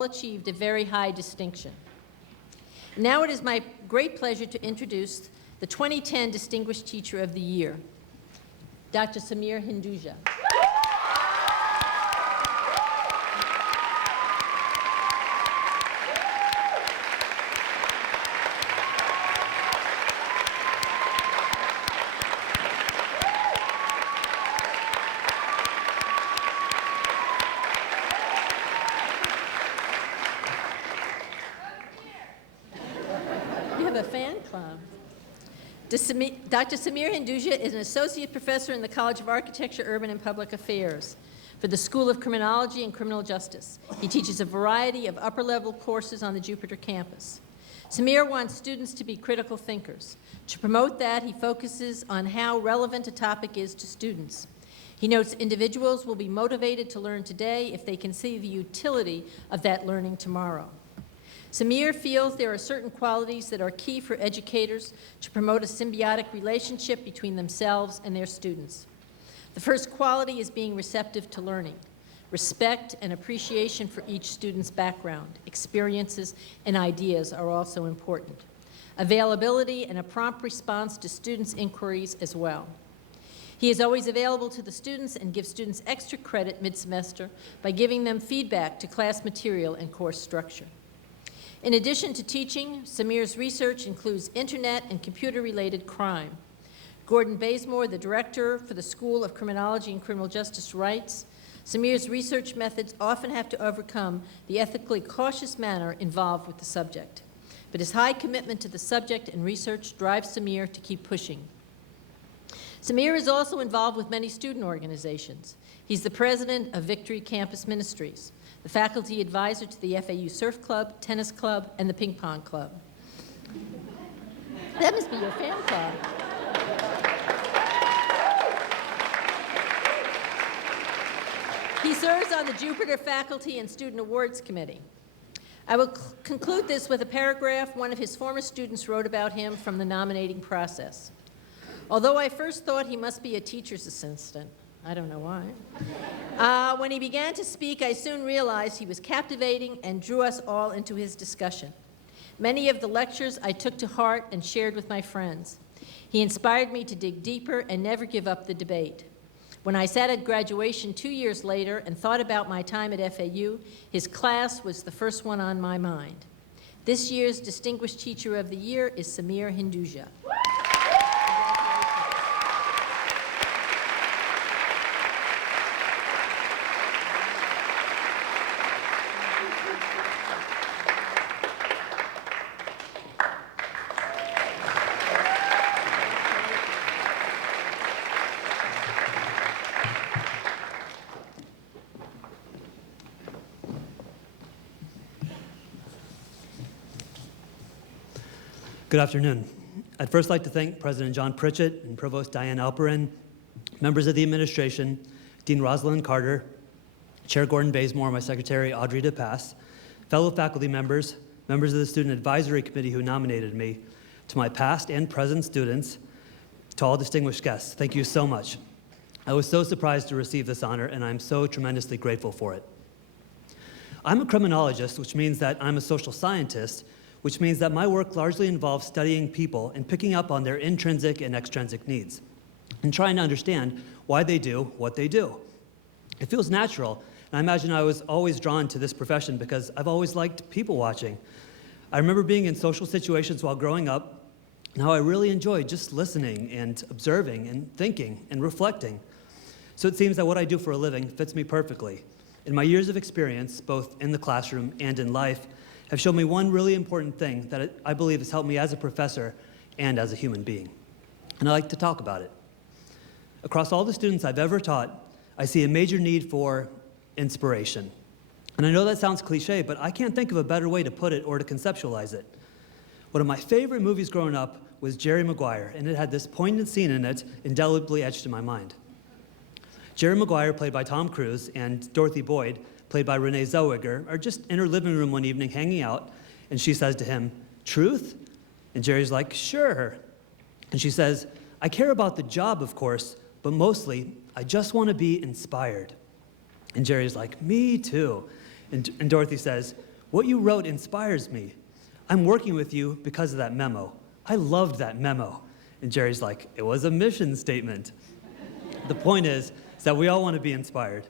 achieved a very high distinction. Now it is my great pleasure to introduce the 2010 Distinguished Teacher of the Year, Dr. Samir Hinduja. You have a fan club. Dr. Samir Hinduja is an associate professor in the College of Architecture, Urban and Public Affairs for the School of Criminology and Criminal Justice. He teaches a variety of upper-level courses on the Jupiter campus. Samir wants students to be critical thinkers. To promote that, he focuses on how relevant a topic is to students. He notes individuals will be motivated to learn today if they can see the utility of that learning tomorrow. Samir feels there are certain qualities that are key for educators to promote a symbiotic relationship between themselves and their students. The first quality is being receptive to learning. Respect and appreciation for each student's background, experiences, and ideas are also important. Availability and a prompt response to students' inquiries as well. He is always available to the students and gives students extra credit mid-semester by giving them feedback to class material and course structure. In addition to teaching, Samir's research includes internet and computer-related crime. Gordon Bazemore, the director for the School of Criminology and Criminal Justice, writes, Samir's research methods often have to overcome the ethically cautious manner involved with the subject. But his high commitment to the subject and research drives Samir to keep pushing. Samir is also involved with many student organizations. He's the president of Victory Campus Ministries, the faculty advisor to the FAU Surf Club, Tennis Club, and the Ping Pong Club. That must be your fan club. He serves on the Jupiter Faculty and Student Awards Committee. I will conclude this with a paragraph one of his former students wrote about him from the nominating process. Although I first thought he must be a teacher's assistant, I don't know why. When he began to speak, I soon realized he was captivating and drew us all into his discussion. Many of the lectures I took to heart and shared with my friends. He inspired me to dig deeper and never give up the debate. When I sat at graduation 2 years later and thought about my time at FAU, his class was the first one on my mind. This year's Distinguished Teacher of the Year is Samir Hinduja. Good afternoon. I'd first like to thank President John Pritchett and Provost Diane Alperin, members of the administration, Dean Rosalind Carter, Chair Gordon Bazemore, my secretary Audrey DePass, fellow faculty members, members of the Student Advisory Committee who nominated me, to my past and present students, to all distinguished guests, thank you so much. I was so surprised to receive this honor, and I'm so tremendously grateful for it. I'm a criminologist, which means that I'm a social scientist, which means that my work largely involves studying people and picking up on their intrinsic and extrinsic needs, and trying to understand why they do what they do. It feels natural, and I imagine I was always drawn to this profession because I've always liked people watching. I remember being in social situations while growing up, and how I really enjoyed just listening and observing and thinking and reflecting. So it seems that what I do for a living fits me perfectly. And my years of experience, both in the classroom and in life, have shown me one really important thing that I believe has helped me as a professor and as a human being. And I like to talk about it. Across all the students I've ever taught, I see a major need for inspiration. And I know that sounds cliche, but I can't think of a better way to put it or to conceptualize it. One of my favorite movies growing up was Jerry Maguire, and it had this poignant scene in it indelibly etched in my mind. Jerry Maguire, played by Tom Cruise, and Dorothy Boyd, played by Renee Zellweger, are just in her living room one evening hanging out, and she says to him, "Truth?" And Jerry's like, "Sure." And she says, "I care about the job, of course, but mostly, I just want to be inspired." And Jerry's like, "Me too." And Dorothy says, What you wrote inspires me. I'm working with you because of that memo. I loved that memo. And Jerry's like, it was a mission statement. The point is that we all want to be inspired.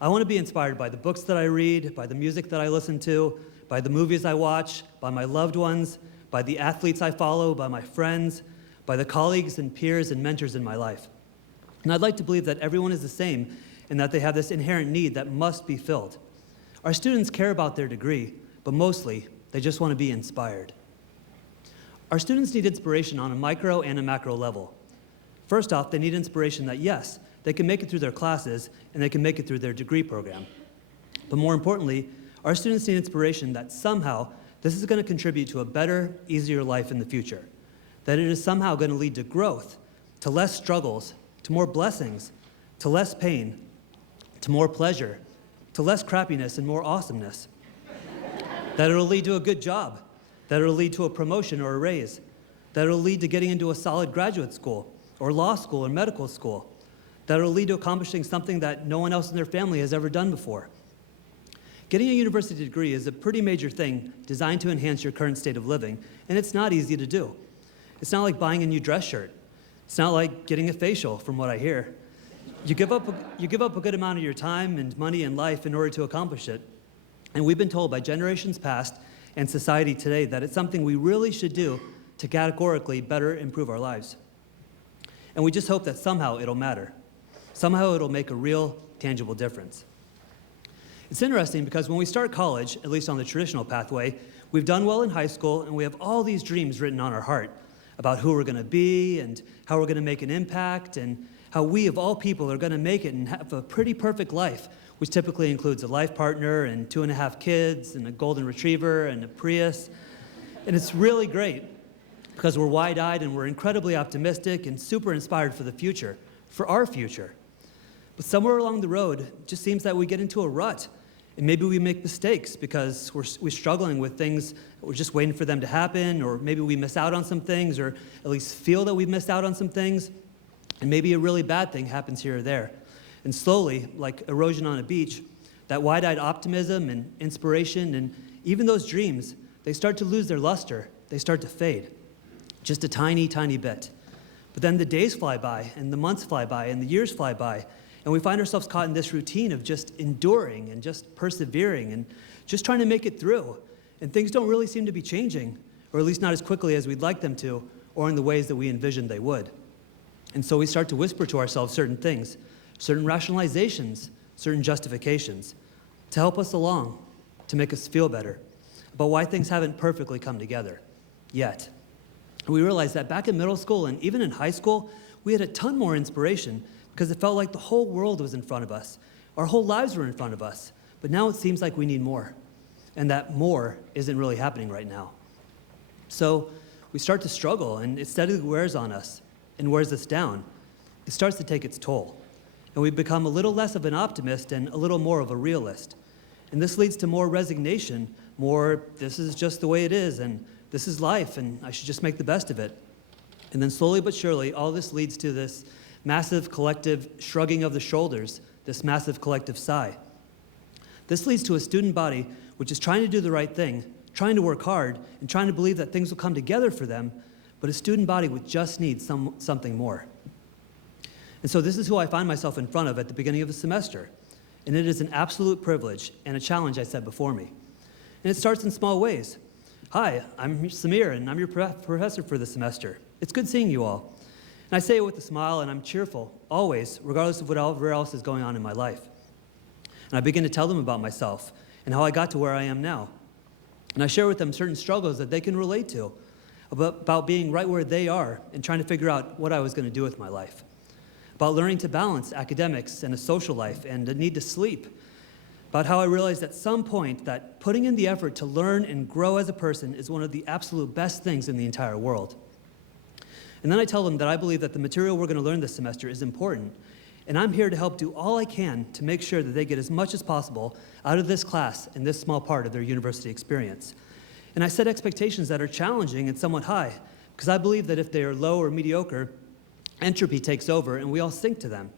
I want to be inspired by the books that I read, by the music that I listen to, by the movies I watch, by my loved ones, by the athletes I follow, by my friends, by the colleagues and peers and mentors in my life. And I'd like to believe that everyone is the same and that they have this inherent need that must be filled. Our students care about their degree, but mostly, they just want to be inspired. Our students need inspiration on a micro and a macro level. First off, they need inspiration that, yes, they can make it through their classes and they can make it through their degree program. But more importantly, our students need inspiration that somehow this is going to contribute to a better, easier life in the future. That it is somehow going to lead to growth, to less struggles, to more blessings, to less pain, to more pleasure, to less crappiness and more awesomeness. That it'll lead to a good job, that it'll lead to a promotion or a raise, that it'll lead to getting into a solid graduate school or law school or medical school, that it'll lead to accomplishing something that no one else in their family has ever done before. Getting a university degree is a pretty major thing designed to enhance your current state of living, and it's not easy to do. It's not like buying a new dress shirt. It's not like getting a facial, from what I hear. You give up a good amount of your time and money and life in order to accomplish it. And we've been told by generations past and society today that it's something we really should do to categorically better improve our lives. And we just hope that somehow it'll matter. Somehow it'll make a real, tangible difference. It's interesting because when we start college, at least on the traditional pathway, we've done well in high school and we have all these dreams written on our heart about who we're going to be and how we're going to make an impact and how we, of all people, are going to make it and have a pretty perfect life, which typically includes a life partner and 2.5 kids and a golden retriever and a Prius. And it's really great because we're wide-eyed and we're incredibly optimistic and super inspired for the future, for our future. But somewhere along the road, it just seems that we get into a rut. And maybe we make mistakes because we're struggling with things, we're just waiting for them to happen, or maybe we miss out on some things, or at least feel that we've missed out on some things, and maybe a really bad thing happens here or there. And slowly, like erosion on a beach, that wide-eyed optimism and inspiration and even those dreams, they start to lose their luster, they start to fade, just a tiny, tiny bit. But then the days fly by, and the months fly by, and the years fly by, and we find ourselves caught in this routine of just enduring and just persevering and just trying to make it through. And things don't really seem to be changing, or at least not as quickly as we'd like them to, or in the ways that we envisioned they would. And so we start to whisper to ourselves certain things, certain rationalizations, certain justifications, to help us along, to make us feel better, about why things haven't perfectly come together yet. And we realized that back in middle school and even in high school, we had a ton more inspiration because it felt like the whole world was in front of us. Our whole lives were in front of us. But now it seems like we need more. And that more isn't really happening right now. So we start to struggle, and it steadily wears on us and wears us down. It starts to take its toll. And we become a little less of an optimist and a little more of a realist. And this leads to more resignation, more, this is just the way it is, and this is life, and I should just make the best of it. And then slowly but surely, all this leads to this massive collective shrugging of the shoulders, this massive collective sigh. This leads to a student body which is trying to do the right thing, trying to work hard, and trying to believe that things will come together for them, but a student body which just needs something more. And so this is who I find myself in front of at the beginning of the semester. And it is an absolute privilege and a challenge I set before me. And it starts in small ways. Hi, I'm Samir, and I'm your professor for the semester. It's good seeing you all. And I say it with a smile, and I'm cheerful, always, regardless of whatever else is going on in my life. And I begin to tell them about myself and how I got to where I am now. And I share with them certain struggles that they can relate to, about being right where they are and trying to figure out what I was going to do with my life, about learning to balance academics and a social life and the need to sleep, about how I realized at some point that putting in the effort to learn and grow as a person is one of the absolute best things in the entire world. And then I tell them that I believe that the material we're going to learn this semester is important, and I'm here to help do all I can to make sure that they get as much as possible out of this class and this small part of their university experience. And I set expectations that are challenging and somewhat high, because I believe that if they are low or mediocre, entropy takes over and we all sink to them.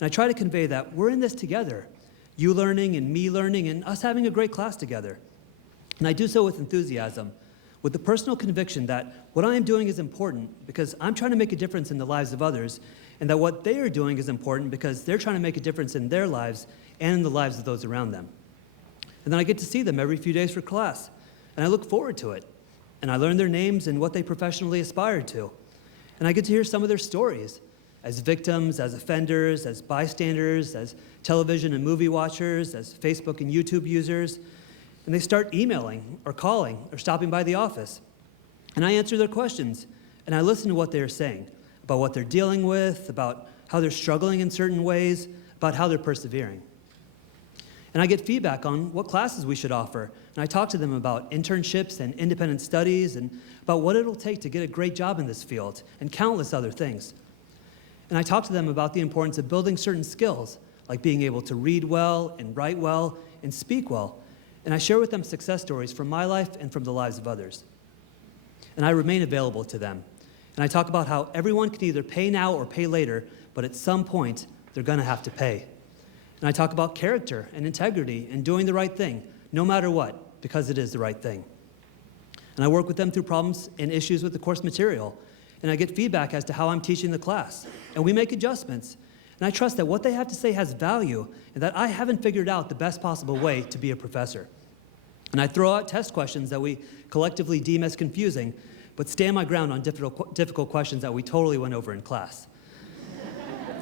And I try to convey that we're in this together, you learning and me learning and us having a great class together. And I do so with enthusiasm, with the personal conviction that what I am doing is important because I'm trying to make a difference in the lives of others, and that what they are doing is important because they're trying to make a difference in their lives and in the lives of those around them. And then I get to see them every few days for class, and I look forward to it. And I learn their names and what they professionally aspire to. And I get to hear some of their stories as victims, as offenders, as bystanders, as television and movie watchers, as Facebook and YouTube users. And they start emailing or calling or stopping by the office. And I answer their questions, and I listen to what they're saying about what they're dealing with, about how they're struggling in certain ways, about how they're persevering. And I get feedback on what classes we should offer. And I talk to them about internships and independent studies and about what it'll take to get a great job in this field and countless other things. And I talk to them about the importance of building certain skills, like being able to read well and write well and speak well. And I share with them success stories from my life and from the lives of others. And I remain available to them. And I talk about how everyone can either pay now or pay later, but at some point, they're going to have to pay. And I talk about character and integrity and doing the right thing, no matter what, because it is the right thing. And I work with them through problems and issues with the course material. And I get feedback as to how I'm teaching the class. And we make adjustments. And I trust that what they have to say has value and that I haven't figured out the best possible way to be a professor. And I throw out test questions that we collectively deem as confusing, but stand my ground on difficult questions that we totally went over in class.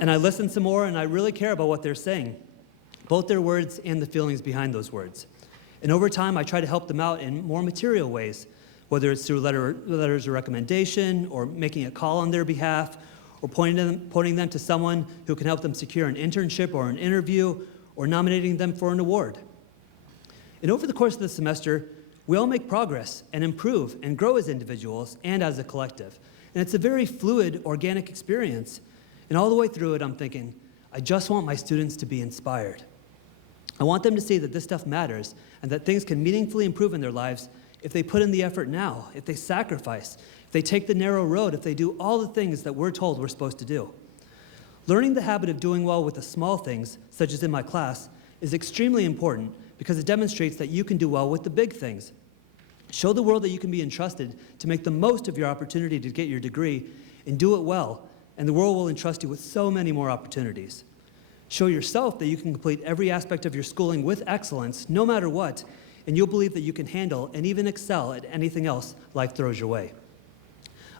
And I listen some more, and I really care about what they're saying, both their words and the feelings behind those words. And over time, I try to help them out in more material ways, whether it's through letters of recommendation, or making a call on their behalf, or pointing them to someone who can help them secure an internship or an interview, or nominating them for an award. And over the course of the semester, we all make progress and improve and grow as individuals and as a collective. And it's a very fluid, organic experience. And all the way through it, I'm thinking, I just want my students to be inspired. I want them to see that this stuff matters and that things can meaningfully improve in their lives if they put in the effort now, if they sacrifice, if they take the narrow road, if they do all the things that we're told we're supposed to do. Learning the habit of doing well with the small things, such as in my class, is extremely important because it demonstrates that you can do well with the big things. Show the world that you can be entrusted to make the most of your opportunity to get your degree and do it well, and the world will entrust you with so many more opportunities. Show yourself that you can complete every aspect of your schooling with excellence, no matter what, and you'll believe that you can handle and even excel at anything else life throws your way.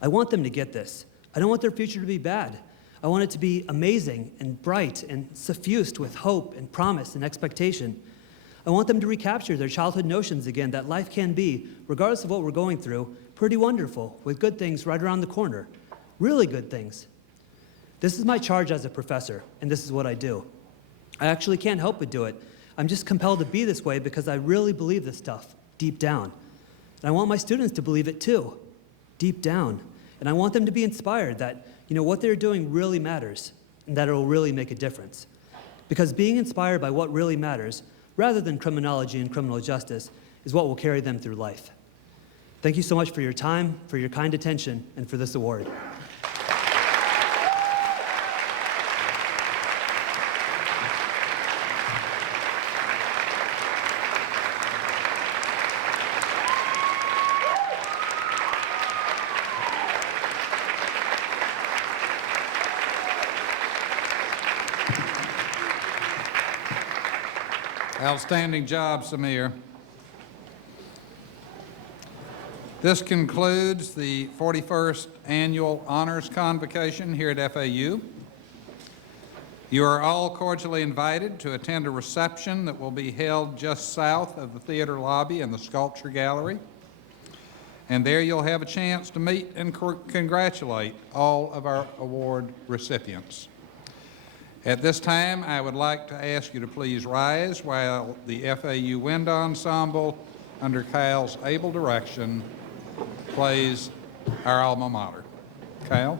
I want them to get this. I don't want their future to be bad. I want it to be amazing and bright and suffused with hope and promise and expectation. I want them to recapture their childhood notions again that life can be, regardless of what we're going through, pretty wonderful, with good things right around the corner, really good things. This is my charge as a professor, and this is what I do. I actually can't help but do it. I'm just compelled to be this way because I really believe this stuff, deep down. And I want my students to believe it too, deep down. And I want them to be inspired that, what they're doing really matters, and that it will really make a difference. Because being inspired by what really matters, rather than criminology and criminal justice, is what will carry them through life. Thank you so much for your time, for your kind attention, and for this award. Outstanding job, Samir. This concludes the 41st Annual Honors Convocation here at FAU. You are all cordially invited to attend a reception that will be held just south of the theater lobby and the sculpture gallery. And there you'll have a chance to meet and congratulate all of our award recipients. At this time, I would like to ask you to please rise while the FAU Wind Ensemble, under Kyle's able direction, plays our alma mater. Kyle?